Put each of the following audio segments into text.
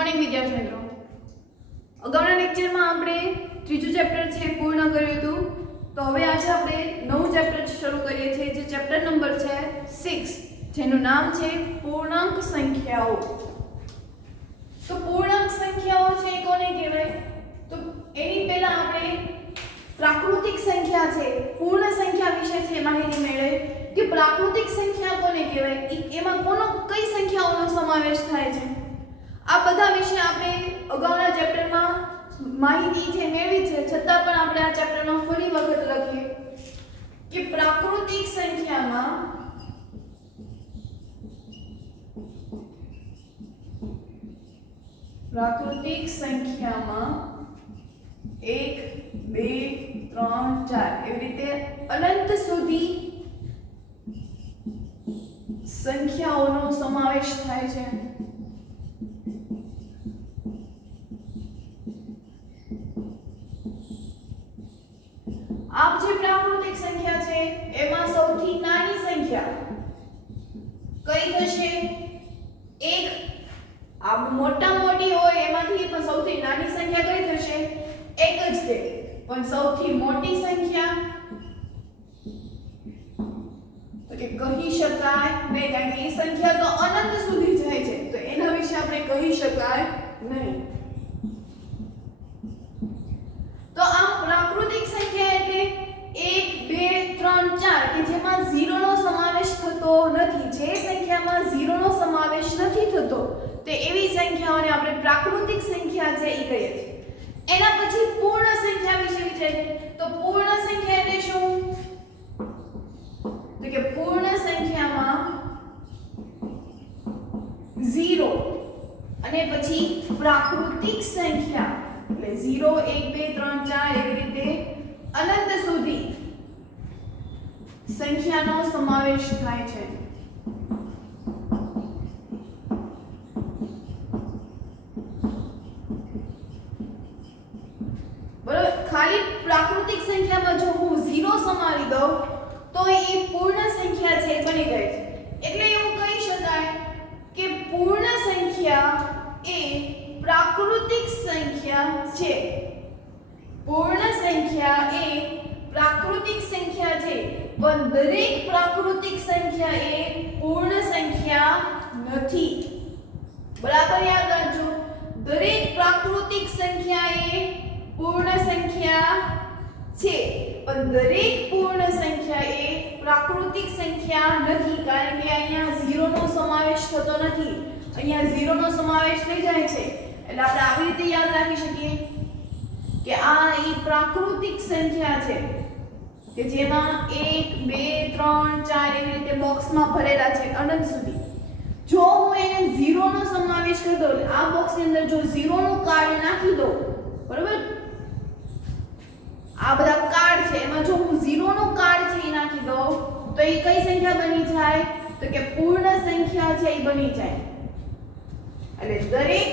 Morning વિદ્યાર્થી મિત્રો, અગાઉના લેક્ચરમાં આપણે ત્રીજું ચેપ્ટર છે પૂર્ણ કર્યું હતું. તો હવે આજે આપણે નવું ચેપ્ટર શરૂ કરીએ છીએ, જે ચેપ્ટર નંબર છે 6, જેનું નામ છે પૂર્ણાંક સંખ્યાઓ. તો પૂર્ણાંક સંખ્યાઓ છે કોને કહેવાય? તો એની પહેલા આપણે પ્રાકૃતિક સંખ્યા છે, પૂર્ણ સંખ્યા વિશે છે માહિતી મેળવીએ કે પ્રાકૃતિક સંખ્યા કોને કહેવાય, એમાં કઈ સંખ્યાઓનો સમાવેશ થાય છે. આ બધા વિશે આપણે અગાઉના ચેપ્ટરમાં માહિતી છે મેળવી છે, છતાં પણ આપણે આ ચેપ્ટરમાં ફરી વખત લખીએ કે પ્રાકૃતિક સંખ્યામાં એક, બે, ત્રણ, ચાર એવી રીતે અનંત સુધી સંખ્યાઓનો સમાવેશ થાય છે. આપ જે પ્રાકૃતિક સંખ્યા છે એમાં સૌથી નાની સંખ્યા કઈ થશે? 1. આ મોટા મોટી હોય એમાંથી પણ સૌથી નાની સંખ્યા કઈ થશે? 1 જ છે. પણ સૌથી મોટી સંખ્યા તો કે કહી શકાય નહીં, કારણ કે એ સંખ્યા તો અનંત સુધી જાય છે, તો એના વિશે આપણે કહી શકાય નહીં. તો આ પ્રાકૃતિક સંખ્યા એટલે 1, 2, 3, 4 કે જેમાં 0 નો સમાવેશ થતો નથી. જે સંખ્યામાં 0 નો સમાવેશ નથી થતો તે એવી સંખ્યાઓને આપણે પ્રાકૃતિક સંખ્યા છે એ કહીએ છીએ. એના પછી પૂર્ણ સંખ્યા વિશે વિચારીએ તો પૂર્ણ સંખ્યા એટલે શું? તો કે પૂર્ણ સંખ્યામાં 0 અને પછી પ્રાકૃતિક સંખ્યા એટલે 0, 1, 2, 3, 4 એવી રીતે અનંત સુધી સંખ્યાનો સમાવેશ થાય છે. બરાબર, ખાલી પ્રાકૃતિક સંખ્યામાં જો હું 0 સમાવી દઉં તો એ પૂર્ણ સંખ્યા છે બની જાય છે. એટલે એવું કહી શકાય કે પૂર્ણ સંખ્યા એ પ્રાકૃતિક સંખ્યા છે. પૂર્ણ સંખ્યા એ પ્રાકૃતિક સંખ્યા છે, પણ દરેક પ્રાકૃતિક સંખ્યા એ પૂર્ણ સંખ્યા નથી. બરાબર યાદ રાખજો, દરેક પ્રાકૃતિક સંખ્યા એ પૂર્ણ સંખ્યા છે, પણ દરેક પૂર્ણ સંખ્યા એ પ્રાકૃતિક સંખ્યા નથી, કારણ કે અહીંયા 0 નો સમાવેશ થતો નથી. અહીંયા 0 નો સમાવેશ થઈ જાય છે, એટલે આપણે આવી રીતે યાદ રાખી શકીએ કે આ ઈ પ્રાકૃતિક સંખ્યા છે કે જેમાં 1, 2, 3, 4 એવી રીતે બોક્સમાં ભરેલા છે અનંત સુધી. જો હું એને 0 નો સમાવેશ કરી દઉં, આ બોક્સની અંદર જો 0 નું કાર્ડ નાખી દઉં, બરાબર, આ બધા કાર્ડ છે એમાં જો હું 0 નું કાર્ડ છે એ નાખી દઉં તો એ કઈ સંખ્યા બની જાય? તો કે પૂર્ણ સંખ્યા છે એ બની જાય. એટલે દરેક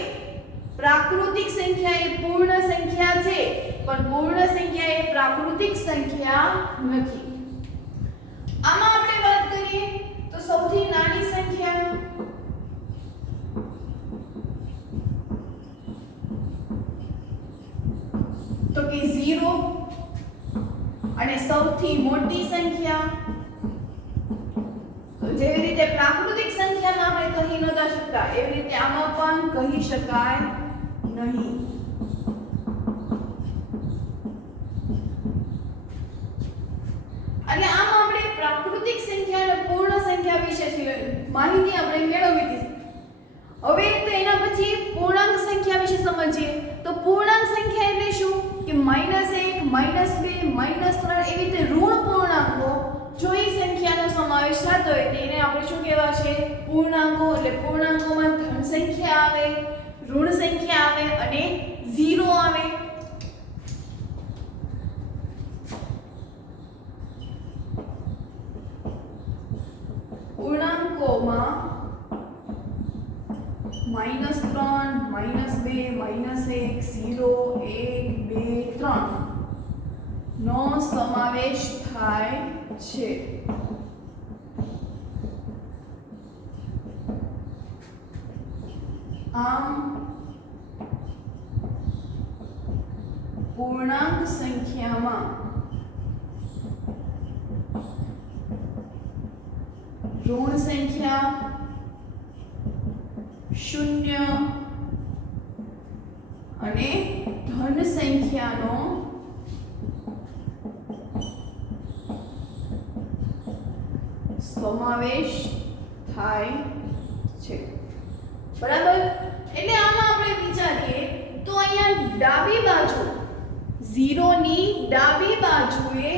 પ્રાકૃતિક સંખ્યા એ પૂર્ણ સંખ્યા છે, પણ પૂર્ણ સંખ્યા એ પ્રાકૃતિક સંખ્યા નથી. આમાં આપણે વાત કરીએ તો સૌથી નાની સંખ્યા તો કે 0, અને સૌથી મોટી સંખ્યા તો જેવી રીતે પ્રાકૃતિક સંખ્યામાં આપણે કહી નતા શકતા એવી રીતે આમાં પણ કહી શકાય નહીં. એટલે આમાં આપણે પ્રાકૃતિક સંખ્યા અને પૂર્ણ સંખ્યા વિશે માહિતી આપણે મેળવી દીધી. હવે તો એના પછી પૂર્ણાંક સંખ્યા વિશે સમજીએ. તો પૂર્ણાંક સંખ્યા એટલે શું કે -1, -2, -3 એવી રીતે ઋણ પૂર્ણાંકો જો એ સંખ્યાનો સમાવેશ થતો હોય તો એને આપણે શું કહેવાશે? પૂર્ણાંકો. એટલે પૂર્ણાંકોમાં ધન સંખ્યા આવે, ઋણ સંખ્યા આવે અને 0 આવે. પૂર્ણાંકોમાં -3, -2, -1, 0, 1, 2, 3 નો સમાવેશ થાય છે. આમ પૂર્ણાંક સંખ્યામાં ઋણ સંખ્યા 0 અને ધન સંખ્યાનો સમાવેશ થાય છે બરાબર એટલે આમાં આપણે વિચારીએ તો અહીંયા ડાબી બાજુ 0 ની ડાબી બાજુએ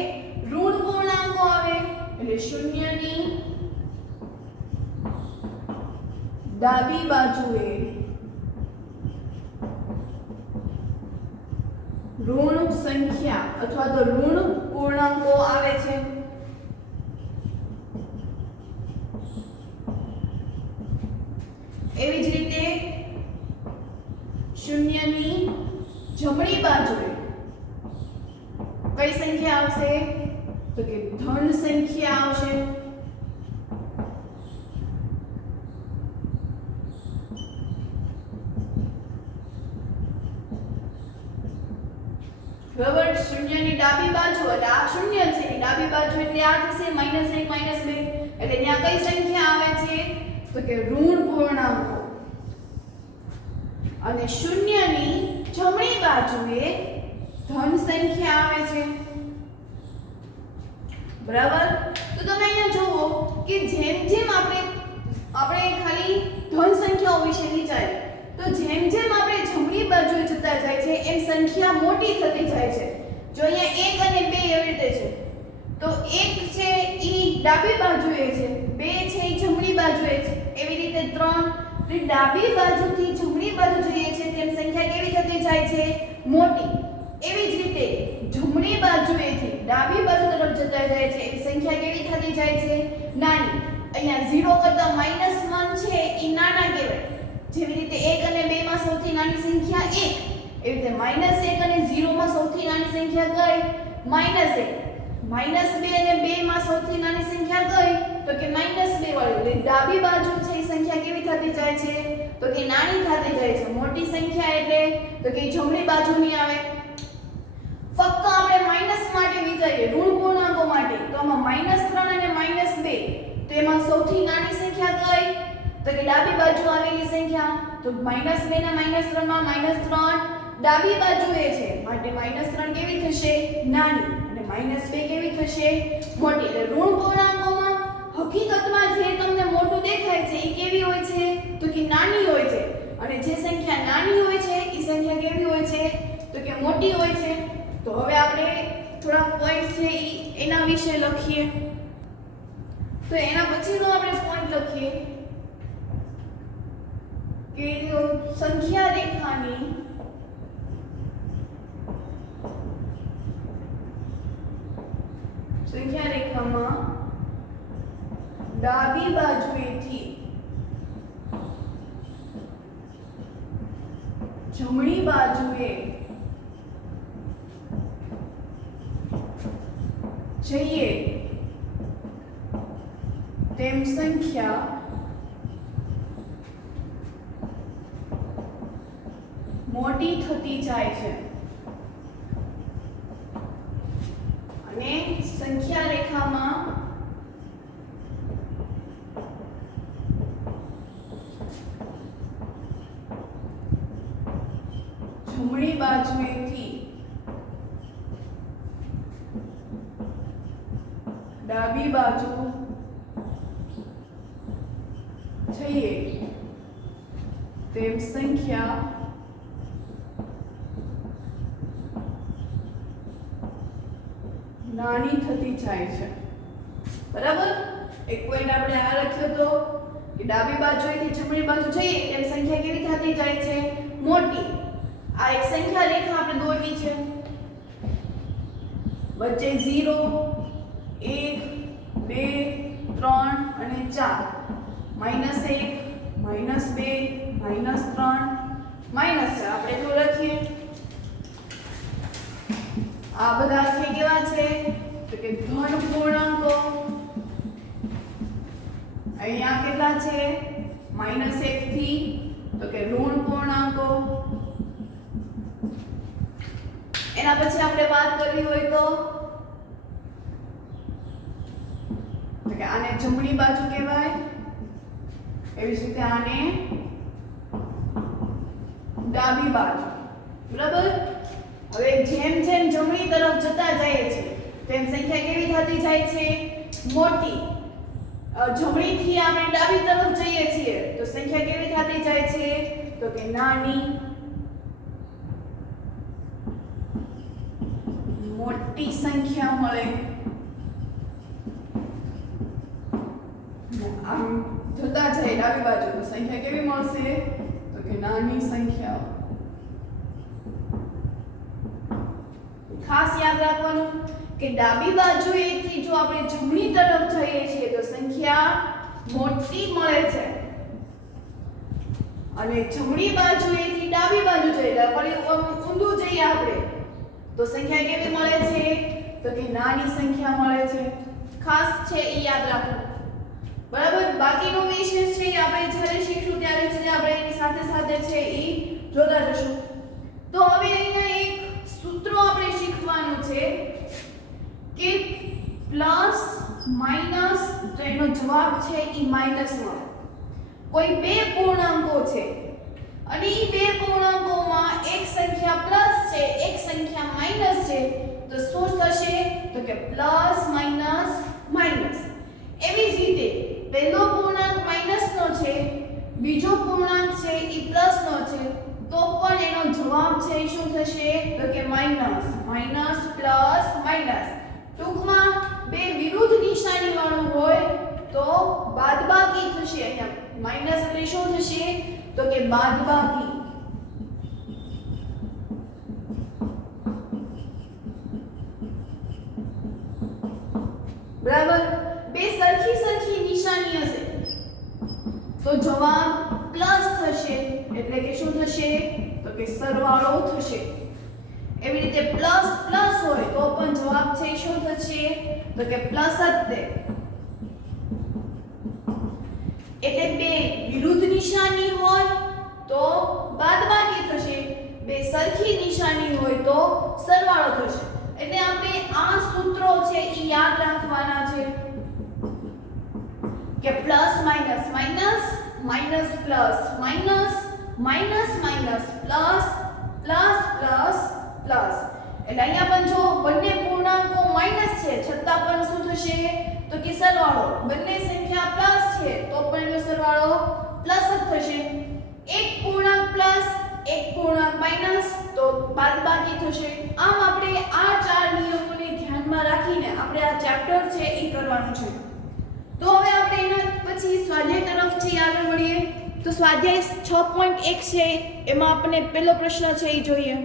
ઋણ પૂર્ણાંકો આવે એટલે 0 ની ડાબી બાજુએ ઋણ સંખ્યા અથવા તો ઋણ પૂર્ણાંકો આવે છે એવી જ રીતે 0 ની જમણી બાજુએ કઈ સંખ્યા આવશે તો કે ધન સંખ્યા આવશે બરાબર 0 ની ડાબી બાજુ એટલે આ 0 છે એની ડાબી બાજુ એટલે આ થશે -1 -2 એટલે ત્યાં કઈ સંખ્યા આવે છે તો કે ઋણ પૂર્ણાંકો અને 0 ની જમણી બાજુએ ધન સંખ્યા આવે છે બરાબર તો તમે અહીંયા જુઓ કે જેમ જેમ આપણે ખાલી ધન સંખ્યાઓ વિશે વિચારીએ તો જેમ જેમ આપણે જમણી બાજુએ જતા જાય છે એમ સંખ્યા મોટી થતી જાય છે જો અહીંયા 1 અને 2 એવી રીતે છે તો 1 છે ઈ ડાબી બાજુએ છે 2 છે ઈ જમણી બાજુએ છે એવી રીતે 3 એટલે ડાબી બાજુથી જમણી બાજુ જઈએ છે તેમ સંખ્યા કેવી થતી જાય છે મોટી એવી જ રીતે જમણી બાજુએથી ડાબી બાજુ તરફ જતા જાય છે એવી સંખ્યા કેવી થતી જાય છે નાની અહીંયા 0 કરતા -1 છે ઈ નાના કહેવાય જેવી રીતે 1 અને 2 માં સૌથી નાની સંખ્યા 1 એવી રીતે -1 અને 0 માં સૌથી નાની સંખ્યા કઈ -1 -2 અને 2 માં સૌથી નાની સંખ્યા કઈ તો કે -2 વાળી એટલે ડાબી બાજુ છે એ સંખ્યા કેવી થતી જાય છે તો કે નાની થતી જાય છે મોટી સંખ્યા એટલે તો કે જમણી બાજુની આવે ફક્ત આપણે માઈનસ માટે વિચારીએ ઋણ પૂર્ણાંકો માટે તો આમાં -3 અને -2 તો એમાં સૌથી નાની સંખ્યા કઈ તો કે ડાબી બાજુ આવેલી સંખ્યા તો -2 ના -3 માં -3 ડાબી બાજુએ છે માટે -3 કેવી થશે નાની અને -2 કેવી થશે મોટી એટલે ઋણ પૂર્ણાંકોમાં હકીકતમાં જે તમને મોટું દેખાય છે એ કેવી હોય છે તો કે નાની હોય છે અને જે સંખ્યા નાની હોય છે એ સંખ્યા કેવી હોય છે તો કે મોટી હોય છે તો હવે આપણે થોડા પોઈન્ટ છે એના વિશે લખીએ તો એના પછીનો આપણે પોઈન્ટ લખીએ કે સંખ્યા રેખાની સંખ્યા રેખામાં ડાબી બાજુએથી જમણી બાજુએ જઈએ તેમ સંખ્યા મોટી થતી જાય છે અને સંખ્યા રેખામાં જમણી બાજુએથી ડાબી બાજુ જઈએ તેમ સંખ્યા નાની થતી જાય છે બરાબર એક પોઈન્ટ આપણે આ લખ્યો તો કે ડાબી બાજુએથી જમણી બાજુ જઈએ તેમ સંખ્યા કેવી થતી જાય છે મોટી આ એક સંખ્યા રેખા આપણે દોરવી છે વચ્ચે 0 1 2 3 અને 4 -1 -2 -3 -4 આપણે તો લખીએ આ બધા છે કેવા છે તો કે ધન પૂર્ણાંકો અહીંયા કેટલા છે -1 થી તો કે ઋણ પૂર્ણાંકો એના પછી આપણે વાત કરવી હોય તો કે આને જમણી બાજુ કહેવાય, એવી જ રીતે આને ડાબી બાજુ. બરાબર. હવે જેમ જેમ જમણી તરફ જતા જાય છે તેમ સંખ્યા કેવી થતી જાય છે? મોટી. જમણીથી આપણે ડાબી તરફ જઈએ છીએ તો સંખ્યા કેવી થતી જાય છે? તો કે નાની. મોટી સંખ્યા મળે. આમ જતા જાય ડાબી બાજુ તો સંખ્યા કેવી મળશે? તો કે નાની સંખ્યા. ખાસ યાદ રાખવાનું કે ડાબી બાજુએથી જો આપણે જમણી તરફ જઈએ છીએ તો સંખ્યા મોટી મળે છે, અને જમણી બાજુએથી ડાબી બાજુ જઈએ ફરી ઊંધું જઈએ આપણે તો સંખ્યા કેવી મળે છે? તો કે નાની સંખ્યા મળે છે. ખાસ છે એ યાદ રાખવું. બરાબર. બાકીનો વિષય છે એ આપણે જ્યારે શીખશું ત્યારે છે આપણે એની સાથે સાથે છે એ જોતા જશું. તો હવે અહીંયા એક સૂત્ર આપણે શીખવાનું છે કે પ્લસ માઈનસ, તો એનો જવાબ છે એ માઈનસમાં. કોઈ બે પૂર્ણાંકો છે અને એ બે પૂર્ણાંકોમાં એક સંખ્યા પ્લસ છે, એક સંખ્યા માઈનસ છે, તો શું થશે? તો કે પ્લસ માઈનસ માઈનસ. એવી જ રીતે પહેલો પૂર્ણાંક માઈનસનો છે, બીજો પૂર્ણાંક છે એ પ્લસનો છે, તો પણ એનો જવાબ છે શું થશે? તો કે માઈનસ. Minus plus minus. ટૂંકમાં બે વિરુદ્ધ નિશાની વાળું હોય તો બાદબાકી થશે. અહીંયા માઈનસ એટલે શું થશે? તો કે બાદબાકી. બરાબર. બે સરખી નિશાની હશે તો જવાબ પ્લસ થશે, એટલે કે શું થશે? તો કે સરવાળો થશે. એવી રીતે પ્લસ પ્લસ હોય તો પણ જવાબ છે શું થશે? તો કે પ્લસ જ દે. એટલે બે વિરુદ્ધ નિશાની હોય તો બાદબાકી થશે, બે સરખી નિશાની હોય તો સરવાળો થશે. એટલે આપણે આ સૂત્રો છે એ યાદ રાખવાના છે કે plus minus minus, minus plus minus, minus minus plus, plus plus plus. એટલે અહીંયા પણ જો બંને પૂર્ણાંકો માઈનસ છે છતાં પણ શું થશે? તો કે સરવાળો. બંને સંખ્યા પ્લસ છે તો પણ એનો સરવાળો પ્લસ જ થશે. એક પૂર્ણાંક પ્લસ, એક પૂર્ણાંક માઈનસ તો બાદબાકી થશે. આમ આપણે આ ચાર નિયમોને ધ્યાનમાં રાખીને આપણે આ ચેપ્ટર છે એ કરવાનું છે. તો હવે આપણે એના પછી સ્વાધ્યાય તરફ છે આગળ મળીએ. તો સ્વાધ્યાય 6.1 છે એમાં આપણે પહેલો પ્રશ્ન છે એ જોઈએ.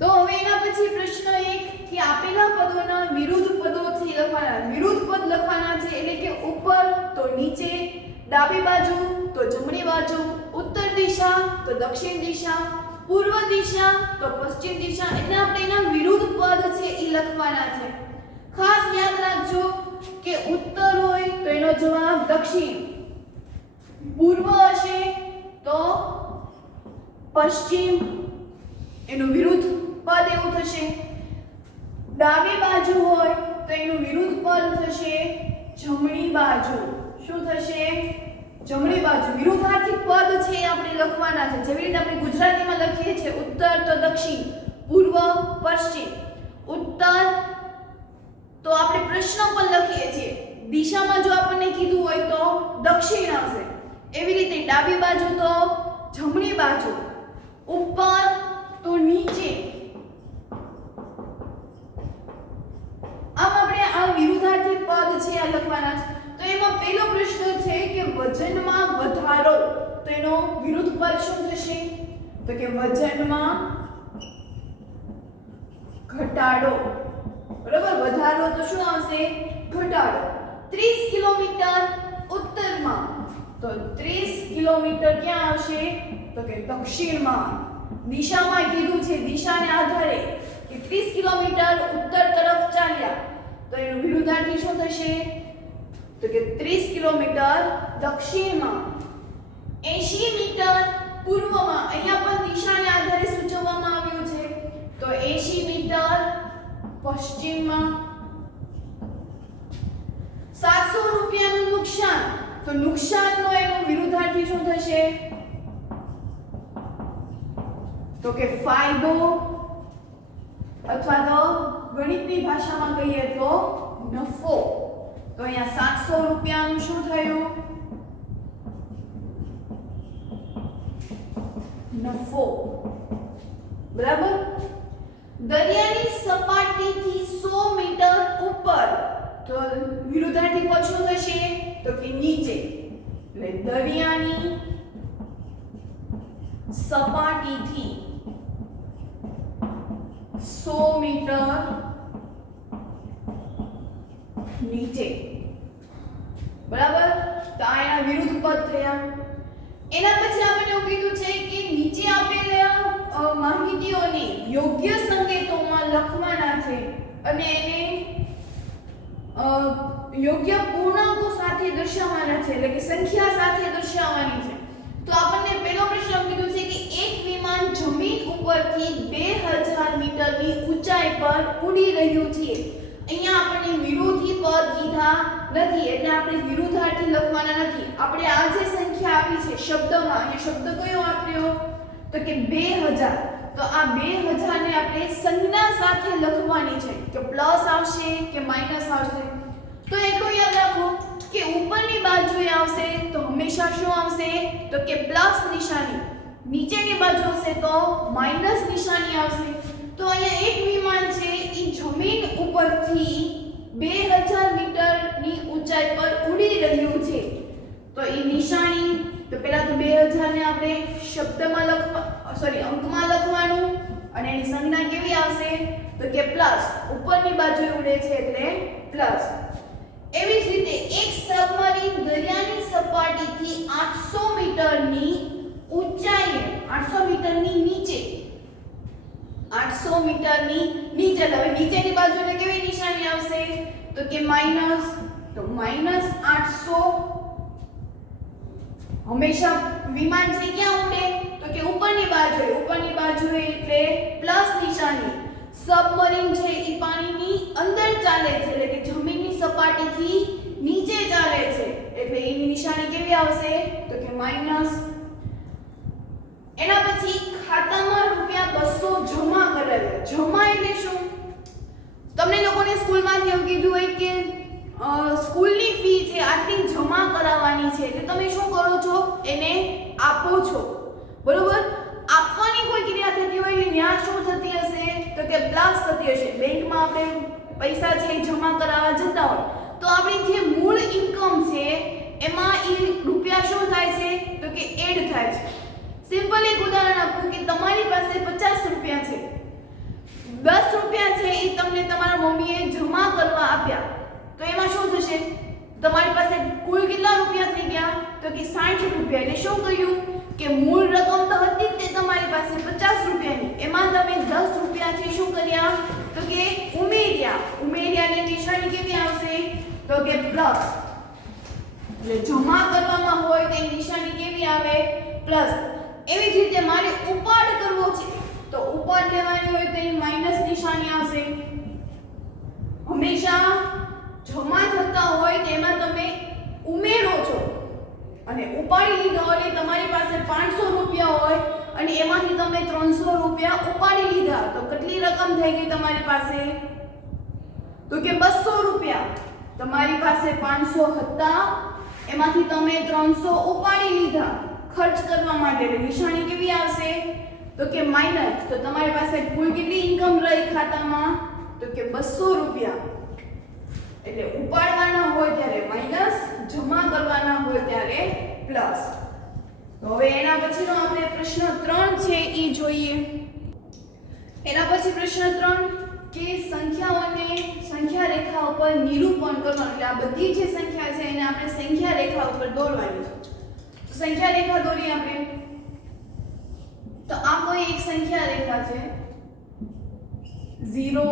તો હવે એના પછી પ્રશ્ન 1 કે આપેલા પદોના વિરુદ્ધ પદોથી લખવાના. વિરુદ્ધ પદ લખવાના છે એટલે કે ઉપર તો નીચે, ડાબી બાજુ તો જમણી બાજુ, ઉત્તર દિશા તો દક્ષિણ દિશા, પૂર્વ દિશા તો પશ્ચિમ દિશા. એટલે આપણે એના વિરુદ્ધ પદ છે એ લખવાના છે. ખાસ યાદ રાખજો કે ઉત્તર હોય તો એનો જવાબ દક્ષિણ, પૂર્વ હશે તો પશ્ચિમ, એનું વિરુદ્ધ પદ એવું થશે. ડાબી બાજુ હોય તો એનું વિરુદ્ધ પદ થશે જમણી બાજુ. શું થશે? જમણી બાજુ. વિરુદ્ધાર્થી પદ છે એ આપણે લખવાના છે. જેવી રીતે આપણે ગુજરાતીમાં લખીએ છીએ ઉત્તર તો દક્ષિણ, પૂર્વ પશ્ચિમ. ઉત્તર તો આપણે પ્રશ્ન પણ લખીએ છીએ, દિશામાં જો આપણને કીધું હોય તો દક્ષિણ આવશે. એવી રીતે ડાબી બાજુ તો જમણી બાજુ, ઉપર તો નીચે. આમ આપણે આ વિરુદ્ધાર્થી પદ છે આ લખવાના છે. તો એમાં પહેલો પ્રશ્ન છે કે વજનમાં વધારો, તો એનો વિરુદ્ધ પદ શું થશે? તો કે વજનમાં ઘટાડો. બરાબર. વધારો તો શું આવશે? ઘટાડો. 30 કિલોમીટર ઉત્તરમાં તો 30 કિલોમીટર ક્યાં આવશે? તો કે દક્ષિણમાં. દિશામાં કીધું છે, દિશાને આધારે કે 30 કિલોમીટર ઉત્તર તરફ ચાલ્યા તો એનું વિરુદ્ધાર્થી શું થશે? તો કે 30 કિલોમીટર દક્ષિણમાં. 80 મીટર પૂર્વમાં. અહીંયા પણ દિશાને આધારે સૂચવવામાં આવ્યું છે તો 80 પશ્ચિમમાં 700 રૂપિયાનું નુકસાન, તો નુકસાનનો એનો વિરુદ્ધાર્થી શું થશે? તો કે ફાયદો, અથવા તો ગણિતની ભાષામાં કહીએ તો નફો. તો અહીંયા 700 રૂપિયાનું શું થયું? નફો. બરાબર. દરિયાની સપાટીથી 100 મીટર ઉપર, તો વિરુદ્ધાર્થી પદ શું થશે? તો કે નીચે. એટલે દરિયાની સપાટીથી 100 મીટર નીચે. બરાબર. તો આ એના વિરુદ્ધ પદ થયા. એના પછી આપણે એવું કીધું છે કે નીચે આપેલા માહિતીઓને યોગ્ય સંકેતોમાં લખવાના છે અને એને યોગ્ય પૂર્ણાંકો સાથે દર્શાવવાના છે, એટલે કે સંખ્યા સાથે દર્શાવવાની છે. તો આપણને પહેલો પ્રશ્ન કીધું છે કે એક વિમાન જમીન ઉપરથી 2000 મીટરની ઊંચાઈ પર ઉડી રહ્યું છે. અહીંયા આપણને વિરોધી પદ કીધા નથી, એટલે આપણે વિરુદ્ધાર્થી લખવાના નથી. આપણે આ જે સંખ્યા આપી છે શબ્દમાં, એ શબ્દ કયો આપ્યો? તો કે 2000. તો આ 2000 ને આપણે સંજ્ઞા સાથે લખવાની છે, કે પ્લસ આવશે કે માઈનસ આવશે. તો એટલું યાદ રાખો કે ઉપરની બાજુએ આવશે તો હંમેશા શું આવશે? તો કે પ્લસ નિશાની. નીચેની બાજુ હશે તો માઈનસ નિશાની આવશે. તો અહીંયા એક વિમાન છે એ જમીન ઉપરથી 2000 મીટરની ઊંચાઈ પર ઉડી રહ્યું છે. તો એ નિશાની, તો પહેલા તો 2000 ને આપણે શબ્દમાં અંકમાં લખવાનું, અને એની સંજ્ઞા કેવી આવશે? તો કે પ્લસ. ઉપરની બાજુએ ઉડે છે એટલે પ્લસ. એવી જ રીતે એક સબમરીન દરિયાની સપાટીથી 800 મીટરની ઊંચાઈએ, 800 મીટરની નીચે, 800 મીટરની નીચે. હવે નીચેની બાજુએ કેવી નિશાની આવશે? તો કે માઈનસ. તો -800. હંમેશા વિમાન છે ક્યાં ઉડે? તો કે ઉપરની બાજુએ. ઉપરની બાજુએ એટલે પ્લસ નિશાની. સબમરીન છે એ પાણીની અંદર ચાલે છે, એટલે કે જમીનની સપાટીથી નીચે ચાલે છે, એટલે એની નિશાની કેવી આવશે? તો કે માઈનસ. એના પછી ખાતામાં ₹200 જમા કરેલા. જમા એટલે શું? તમને લોકોને સ્કૂલમાંથી એવું કીધું હોય કે સ્કૂલની ફી છે આટલી જમા કરાવવાની છે, એટલે તમે શું કરો છો? એને આપો છો. બરોબર. આપવાની કોઈ ક્રિયા થતી હોય એટલે ત્યાં શું થતી હશે? તો કે પ્લસ થતી હશે. બેંકમાં આપણે પૈસા છે જમા કરાવવા જતા હોય તો આપણી જે મૂળ ઇન્કમ છે એમાં એ રૂપિયા શું થાય છે? તો કે એડ થાય છે. સિમ્પલ એક ઉદાહરણ આપું કે તમારી પાસે 50 રૂપિયા છે, 10 રૂપિયા છે એ તમને તમારા મમ્મીએ જમા કરવા આપ્યા, તો એમાં શું થશે? તમારી પાસે કુલ કેટલા રૂપિયા થઈ ગયા? તો કે 60 રૂપિયા. એટલે શું કર્યું કે મૂળ રકમ તો હતી જ તે તમારી પાસે 50 રૂપિયાની, એમાં તમે 10 રૂપિયાથી શું કર્યા? તો કે ઉમેર્યા. ઉમેર્યાની નિશાની કેવી આવશે? તો કે પ્લસ. એટલે જમા કરવામાં હોય તો નિશાની કેવી આવે? પ્લસ. એવી જ રીતે મારે ઉપાડ કરવો છે તો ઉપાડ લેવાની હોય તો એની માઈનસ નિશાની આવશે. હંમેશા જમા થતા હોય તેમાં તમે ઉમેરો છો, અને ઉપાડી લીધો એટલે તમારી પાસે 500 રૂપિયા હોય અને એમાંથી તમે 300 રૂપિયા ઉપાડી લીધા, તો કેટલી રકમ થઈ ગઈ તમારી પાસે? તો કે 200 રૂપિયા. તમારી પાસે 500 હતા, એમાંથી તમે 300 ઉપાડી લીધા ખર્ચ કરવા માટે, એટલે નિશાની કેવી આવશે? તો કે માઈનસ. તો તમારી પાસે કુલ કેટલી ઇન્કમ રહી ખાતામાં? તો કે 200 રૂપિયા. એટલે ઉપાડવાના હોય ત્યારે માઈનસ, જમા કરવાના હોય ત્યારે પ્લસ. તો હવે એના પછીનો આપણે પ્રશ્ન 3 છે એ જોઈએ. એના પછી પ્રશ્ન 3 કે સંખ્યાઓને સંખ્યા રેખા ઉપર નિરૂપણ કરવાનું. એટલે આ બધી જે સંખ્યા છે એને આપણે સંખ્યા રેખા ઉપર દોરવાની છે. તો સંખ્યા રેખા દોરીએ આપણે. તો આ કોઈ એક સંખ્યા રેખા છે, 0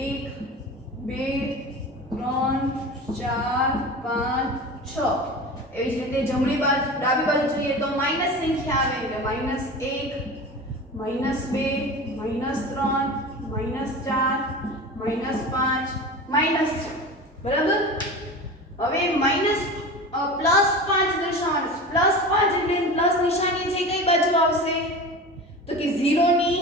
1 2 3 4 5 6. એવી જ રીતે જમણી બાજુ ડાબી બાજુ જોઈએ તો માઈનસ સંખ્યા આવે, એટલે -1 -2 -3 -4 -5 -6 બરાબર. હવે +5 દર્શાવવાનું. +5 એટલે પ્લસ નિશાની છે કઈ બાજુ આવશે? તો કે 0 ની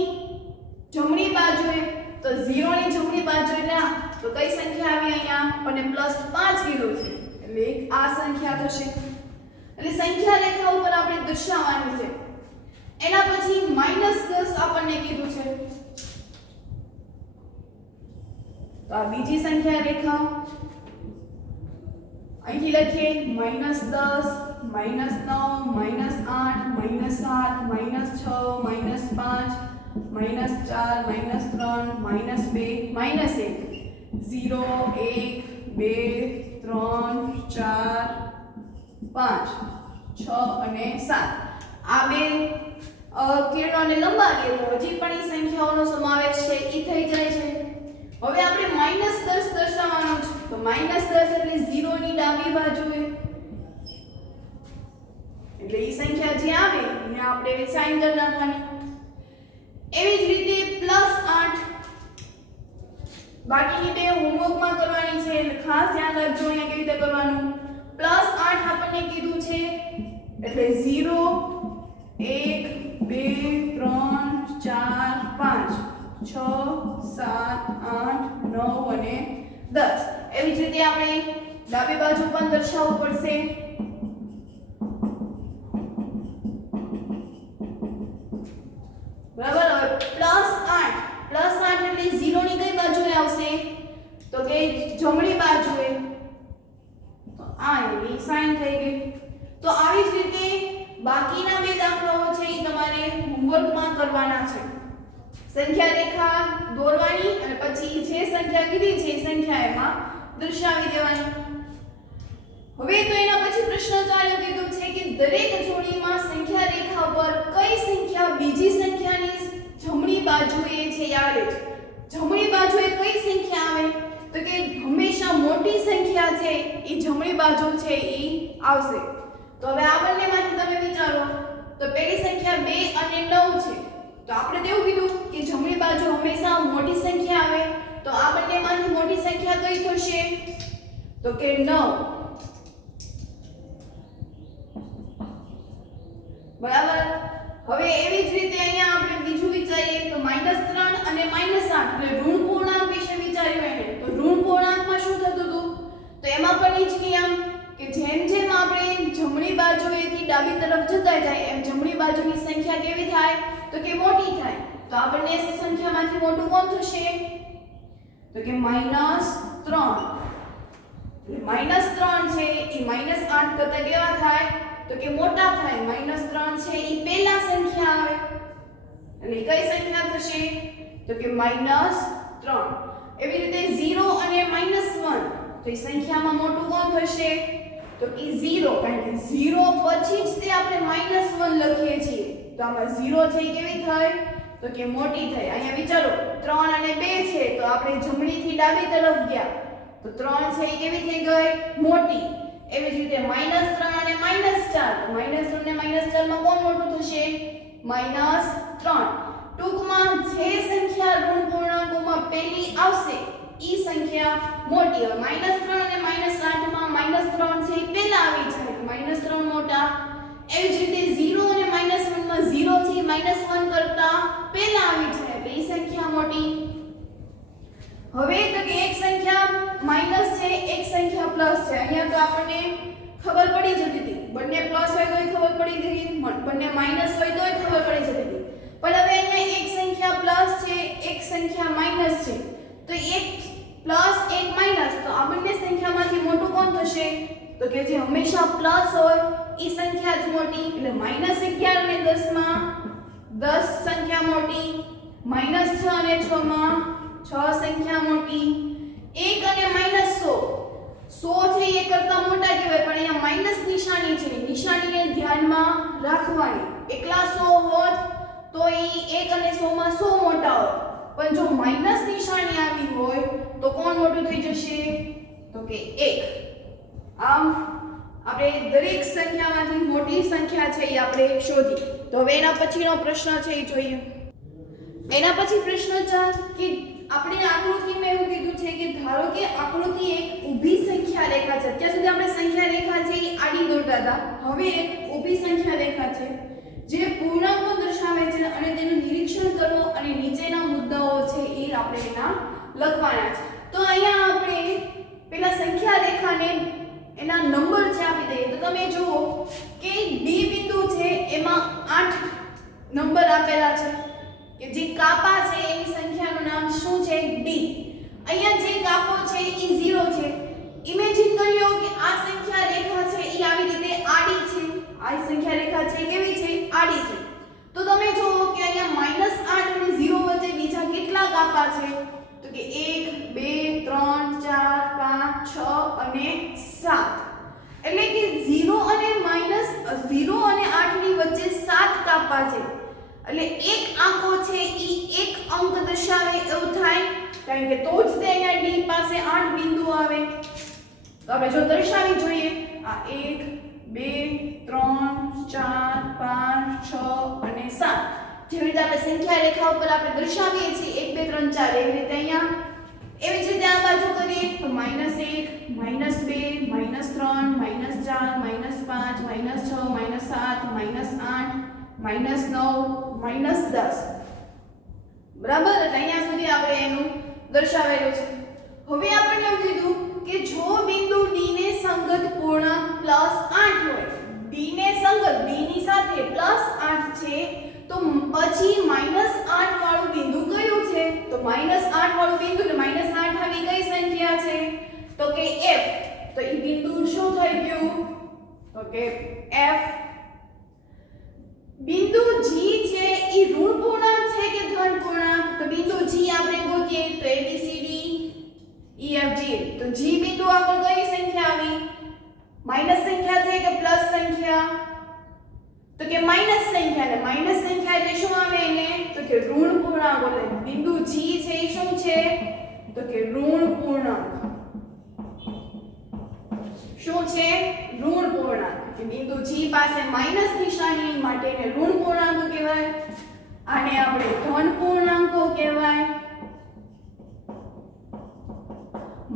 જમણી બાજુએ. તો 0 ની જમણી બાજુ એટલે આ. તો કઈ સંખ્યા આવી અહીંયા? આપણને +5 કીધું છે એટલે આ સંખ્યા થશે. એટલે સંખ્યા રેખા ઉપર આપણે દર્શાવવાની છે. એના પછી -10 આપણને કીધું છે. તો આ બીજી સંખ્યા રેખા અહીંથી લખીએ -10 -9 -8 -7 -8 -9 -10 -11 -3 -2 -1 0 1 2 3 4 5 6 અને 7 આ બે કિરણોને લંબાવીએ તો હજી પણ એ સંખ્યાઓનો સમાવેશ છે એ થઈ જાય છે. હવે આપણે -10 દર્શાવવાનો છે. તો -10 એટલે 0 ની ડાબી બાજુએ એટલે એ સંખ્યા જે આવે એને આપણે સાઈન કરી નાખવાની. એવી જ રીતે +8 બાકીની બે હોમવર્કમાં કરવાની છે એટલે ખાસ ધ્યાન રાખજો અહીંયા કેવી રીતે કરવાનું. +8 આપણને કીધું છે એટલે 0 1 2 3 4 5 6 7 8 9 અને 10. એવી જ રીતે આપણે ડાબી બાજુ પણ દર્શાવવું પડશે. બરાબર. હવે +8 એટલે 0 ની કઈ બાજુએ આવશે? તો કે જમણી બાજુએ. તો આ એની સાઈન થઈ ગઈ. તો આવી જ રીતે બાકીના બે દાખલાઓ છે એ તમારે હોમવર્કમાં કરવાના છે. સંખ્યા રેખા દોરવાની અને પછી જે સંખ્યા કીધી છે એ સંખ્યા એમાં દર્શાવી દેવાની. હવે તો એના પછી પ્રશ્ન ચાલ્યો કીધું છે કે દરેક જોડીમાં સંખ્યા રેખા પર કઈ સંખ્યા બીજી સંખ્યાની જમણી બાજુએ છે આવે છે. જમણી બાજુએ કઈ સંખ્યા આવે? તો કે હંમેશા મોટી સંખ્યા છે એ જમણી બાજુ છે એ આવશે. તો હવે આ બંનેમાંથી તમે વિચારો. તો પહેલી સંખ્યા 2 અને 9 છે. તો આપણે તેવું કીધું કે જમણી બાજુ હંમેશા મોટી સંખ્યા આવે. તો આ બંનેમાંથી મોટી સંખ્યા કઈ થશે? તો કે 9. બરાબર. હવે એવી જ રીતે અહીંયા આપણે બીજું વિચારીએ તો -3 અને -8 એટલે ઋણ પૂર્ણાંક વિશે વિચાર્યું એને. તો ઋણ પૂર્ણાંકમાં શું થતું હતું? તો એમાં પણ એ જ નિયમ કે જેમ જેમ આપણે જમણી બાજુએથી ડાબી તરફ જતા જાય એમ જમણી બાજુની સંખ્યા કેવી થાય? તો કે મોટી થાય. તો આ બંને સંખ્યામાંથી મોટું કોણ થશે? તો કે -3. એટલે -3 છે એ -8 કરતા કેવા થાય? તો કે મોટા થાય. -3 છે એ પહેલા સંખ્યા આવે એટલે કઈ સંખ્યા થશે? તો કે -3. એવી રીતે 0 અને -1 તો એ સંખ્યામાં મોટું કોણ થશે? તો કે 0 કારણ કે 0 પછી જ તે આપણે -1 લખીએ છીએ. તો આમાં 0 છે એ કેવી થાય? તો કે મોટી થાય. અહીંયા વિચારો 3 અને 2 છે તો આપણે જમણીથી ડાબી તરફ ગયા તો 3 છે એ કેવી થઈ ગઈ? મોટી. એવી જ રીતે -3 અને -4 તો -3 ને -4 માં કોણ મોટું થશે? -3. ટૂંકમાં જે સંખ્યા ઋણ પૂર્ણાંકોમાં પહેલી આવશે ઈ સંખ્યા મોટી. હવે -3 અને -8 માં -3 છે એ પહેલા આવી જાય તો -3 મોટા. એવી જ રીતે 0 અને -1 માં 0 છે એ -1 કરતા પહેલા આવી જાય એટલે ઈ સંખ્યા મોટી. હવે તો કે એક સંખ્યા માઈનસ છે એક સંખ્યા પ્લસ છે. અહીંયા તો આપણને ખબર પડી જતી હતી. બંને પ્લસ હોય તોય ખબર પડી જતી હતી, બંને માઈનસ હોય તોય ખબર પડી જતી હતી. પણ હવે અહીંયા એક સંખ્યા પ્લસ છે એક સંખ્યા માઈનસ છે. તો એક પ્લસ એક માઈનસ તો આ બંને સંખ્યામાંથી મોટું કોણ થશે? તો કે જે હંમેશા પ્લસ હોય એ સંખ્યા જ મોટી. એટલે -11 અને 10 માં 10 સંખ્યા મોટી. -6 અને 6 માં 6 સંખ્યા મોટી. 1 અને -100 100 છે એ કરતા મોટા કહેવાય પણ અહીંયા માઈનસ નિશાની છે. નિશાનીને ધ્યાનમાં રાખવાની. એકલા 100 હોત તો એ 1 અને 100 માં 100 મોટા હોત. પણ જો માઈનસ નિશાની આવી હોય તો કોણ મોટું થઈ જશે? તો કે 1. આમ આપણે દરેક સંખ્યામાંથી મોટી સંખ્યા છે એ આપણે શોધી. તો હવે એના પછીનો પ્રશ્ન છે એ જોઈએ. એના પછી પ્રશ્ન 4 કે આપણે આકૃતિમાં એવું કીધું છે કે ધારો કે આકૃતિ એક ઊભી સંખ્યા રેખા છે. અત્યાર સુધી આપણે સંખ્યા રેખા છે એ આડી દોરતા હતા. હવે એક ઊભી સંખ્યા રેખા છે જે પૂર્ણાંકો દર્શાવે છે અને તેનું નિરીક્ષણ કરો અને નીચેના મુદ્દાઓ છે એ આપણે એના લખવાના છે. તો અહીંયા આપણે પેલા સંખ્યા રેખાને એના નંબર છે આપી દઈએ. તો તમે જુઓ કે ડી બિંદુ છે એમાં 8 નંબર આપેલા છે કે જે કાપા છે એની સંખ્યાનું નામ શું છે? ડી. અહીંયા જે કાપો છે એ 0 છે. ઇમેજિન કરી લો કે આ સંખ્યા રેખા છે એ આવી રીતે આડી છે. આ સંખ્યા રેખા છે કેવી છે? આડી છે. તો તમે જુઓ કે અહીંયા -8 અને 0 વચ્ચે બીજા કેટલા કાપા છે? તો કે 1 2 3 4 5 6 અને 7. એટલે કે 0 અને 8 ની વચ્ચે 7 કાપા છે. એટલે એક આંકો છે ઈ એક અંક દર્શાવે એવું થાય, કારણ કે તો જ તે અહીંયા ડી પાસે 8 બિંદુ આવે. તો આપણે જો દર્શાવી જોઈએ આ 1 2 3 4 5 6 અને 7 જેવી રીતે આપણે સંખ્યા રેખા ઉપર આપણે દર્શાવીએ છીએ 1 2 3 4 એવી રીતે અહીંયા એવી જ રીતે આ બાજુ કરીએ તો -1 -2 -3 -4 -5 -6 -10 બરાબર. એટલે અહીંયા સુધી આપણે એનું દર્શાવેલું છે. હવે આપણને એવું કીધું કે જો બિંદુ D ને સંગત પૂર્ણાંક +8 હોય, D ને સંગત D ની સાથે +8 છે, તો પછી -8 વાળું બિંદુ કયું છે? તો -8 વાળું બિંદુ એટલે -8 આવી કઈ સંખ્યા છે? તો કે F. તો ઈ બિંદુ શું થઈ ગયું? તો કે F. બિંદુ G છે ઈ ઋણ પૂર્ણાંક છે કે ધન પૂર્ણાંક? તો બિંદુ G આપણે ગોતીએ તો A B C D E F G. તો G બિંદુ આગળ કઈ સંખ્યા આવી? માઈનસ સંખ્યા છે કે પ્લસ સંખ્યા? તો કે માઈનસ સંખ્યા. એટલે માઈનસ સંખ્યા એટલે શું આવે એને? તો કે ઋણ પૂર્ણાંક. એટલે બિંદુ G છે એ શું છે? તો કે ઋણ પૂર્ણાંક. શું છે? ઋણ પૂર્ણાંક. કે બિંદુ G પાસે માઈનસ નિશાની માટે એને ઋણ પૂર્ણાંકો કહેવાય. આને આપણે ધન પૂર્ણાંકો કહેવાય.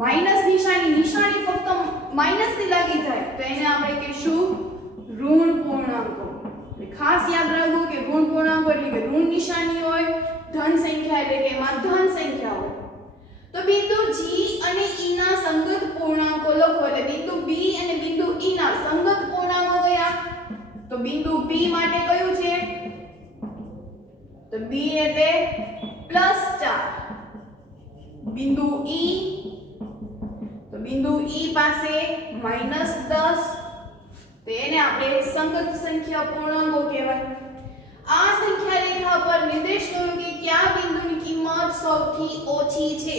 માઈનસ નિશાની ફક્ત માઈનસ થી લાગી જાય તો એને આપણે કહીશું ઋણ પૂર્ણાંકો. ખાસ યાદ રાખવું કે ઋણ પૂર્ણાંકો એટલે કે ઋણ નિશાની હોય, ધન સંખ્યા એટલે કે એમાં ધન સંખ્યા હોય. તો બિંદુ G અને E ના સંગત પૂર્ણાંકો લખો. એટલે બિંદુ B અને બિંદુ E ના સંગત પૂર્ણાંકો કયા? તો બિંદુ B માટે કયું છે? તો B એટલે +4. બિંદુ E તો બિંદુ E પાસે -10. તો એને આપણે સંગત સંખ્યા પૂર્ણાંકો કહેવાય. આ સંખ્યા રેખા પર નિર્દેશ કરો કે કયા બિંદુની કિંમત સૌથી ઓછી છે.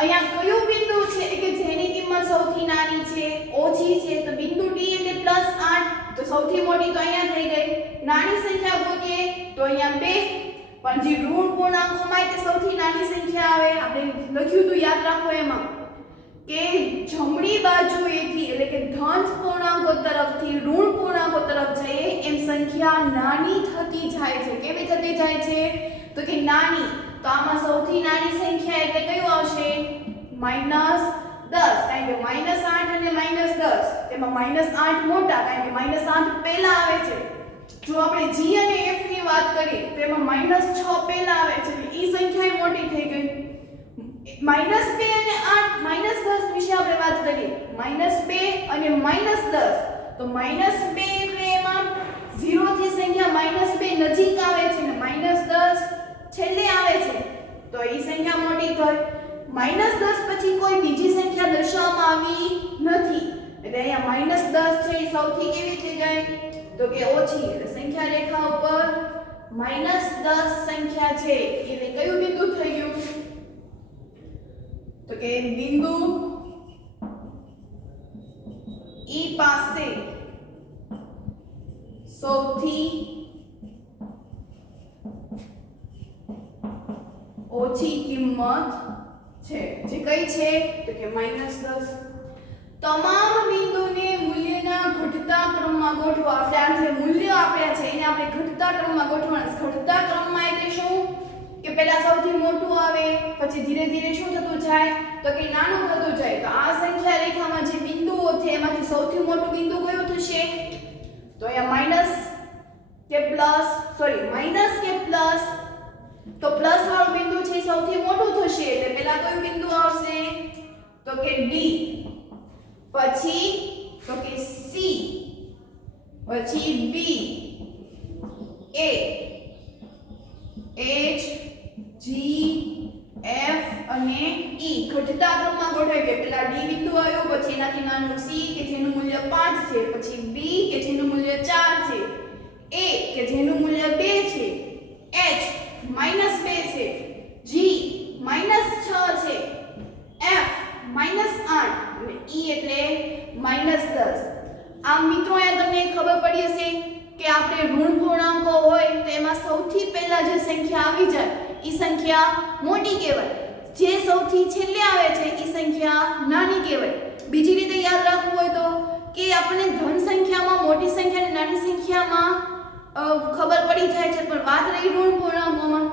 અહીંયા કયું બિંદુ છે કે જેની કિંમત સૌથી નાની છે, ઓછી છે? તો બિંદુ D એટલે +8. તો સૌથી મોટી તો અહીંયા થઈ ગઈ. નાની સંખ્યા ગોતીએ તો અહીંયા 2. પણ જે ઋણ પૂર્ણાંકોમાં તે સૌથી નાની સંખ્યા આવે આપણે લખ્યું તો યાદ રાખો એમાં કે જમણી બાજુએથી એટલે કે ધન પૂર્ણાંકો તરફથી ઋણ પૂર્ણાંકો તરફ જઈએ એમ સંખ્યા નાની થતી જાય છે. કેવી થતી જાય છે? તો કે નાની. તો આમાં સૌથી નાની સંખ્યા એટલે કયું આવશે? -10. કારણ કે -8 અને -10 તેમાં -8 મોટા, કારણ કે -8 પહેલા આવે છે. જો આપણે G અને F ની વાત કરીએ તો એમાં -6 પહેલા આવે છે. ઈ સંખ્યા મોટી થઈ ગઈ. -2 અને 8 -10 વિશે આપણે વાત કરીએ. -2 અને -10 તો -2 એટલે એમાં 0 થી સંખ્યા -2 નજીક આવે છે ને -10 છેલ્લે આવે છે. તો ઈ સંખ્યા મોટી થઈ. -10 પછી કોઈ બીજી સંખ્યા દર્શાવવામાં આવી નથી. એટલે અહીંયા -10 છે એ સૌથી કેવી થઈ જાય? તો કે ઓછી. એટલે સંખ્યા રેખા ઉપર -10 સંખ્યા છે એટલે કયું બિંદુ થઈ ગયું? તો કે બિંદુ E પાસે સૌથી ઓછી કિંમત છે. જે કઈ છે? તો કે -10. તમામ બિંદુને મૂલ્યના ઘટતા ક્રમમાં ગોઠવો. આપણે આ જે મૂલ્ય આપ્યા છે એને આપણે ઘટતા ક્રમમાં ગોઠવવાના. ઘટતા ક્રમમાં એટલે શું? પહેલા સૌથી મોટું આવે, પછી ધીરે ધીરે શું થતું જાય તો કે નાનું થતું જાય. તો આ સંખ્યા રેખામાં જે બિંદુઓ છે એમાંથી સૌથી મોટું બિંદુ કયું થશે? તો અહીંયા માઈનસ કે પ્લસ, તો પ્લસ વાળું બિંદુ છે સૌથી મોટું થશે. એટલે પહેલા કયું બિંદુ આવશે? તો કે ડી, પછી તો કે સી, પછી બી, એ, એચ, જી, એફ અને ઈ ઘટતા ક્રમમાં ગોઠવાય કે પહેલા ડી બિંદુ આવ્યું, પછી એનાથી નાનું સી કે જેનું મૂલ્ય 5 છે, પછી બી કે જેનું મૂલ્ય 4 છે, એ કે જેનું મૂલ્ય 2 છે, એચ -2 છે, જી -6 છે, એફ -8 અને ઈ એટલે -10. આમ મિત્રો અહીંયા તમને ખબર પડી હશે કે આપણે ઋણ પૂર્ણાંકો હોય તો એમાં સૌથી પહેલા જે સંખ્યા આવી જાય ઈ સંખ્યા મોટી કહેવાય, જે સૌથી છેલ્લે આવે છે ઈ સંખ્યા નાની કહેવાય. બીજી રીતે યાદ રાખવું હોય તો કે આપણને ધન સંખ્યામાં મોટી સંખ્યા અને નાની સંખ્યામાં ખબર પડી જાય છે, પણ વાત રહી ઋણ પૂર્ણાંકોમાં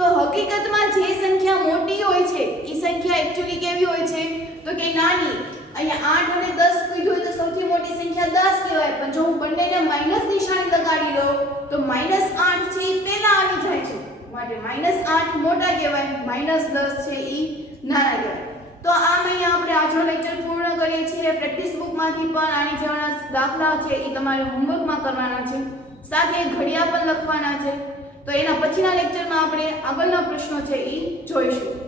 તો હકીકતમાં જે સંખ્યા મોટી હોય છે ઈ સંખ્યા એક્ચ્યુઅલી કેવી હોય છે તો કે નાની. અહીંયા 8 અને 10 કીધું હોય તો સૌથી મોટી સંખ્યા 10 કહેવાય, પણ જો હું બંનેને માઈનસ નિશાની લગાડી દઉં તો -8 છે ઈ પહેલા આવી જાય છે, માટે -8 મોટા કહેવાય, -10 છે ઈ નાના કહેવાય. તો આમ અહીંયા આપણે આજનો લેક્ચર પૂર્ણ કરીએ છીએ. પ્રેક્ટિસ બુકમાંથી પણ આની જેવા દાખલા છે ઈ તમારે હોમવર્કમાં કરવાના છે, સાથે ઘડિયા પણ લખવાના છે. તો એના પછીના લેક્ચરમાં આપણે આગળના પ્રશ્નો છે ઈ જોઈશું.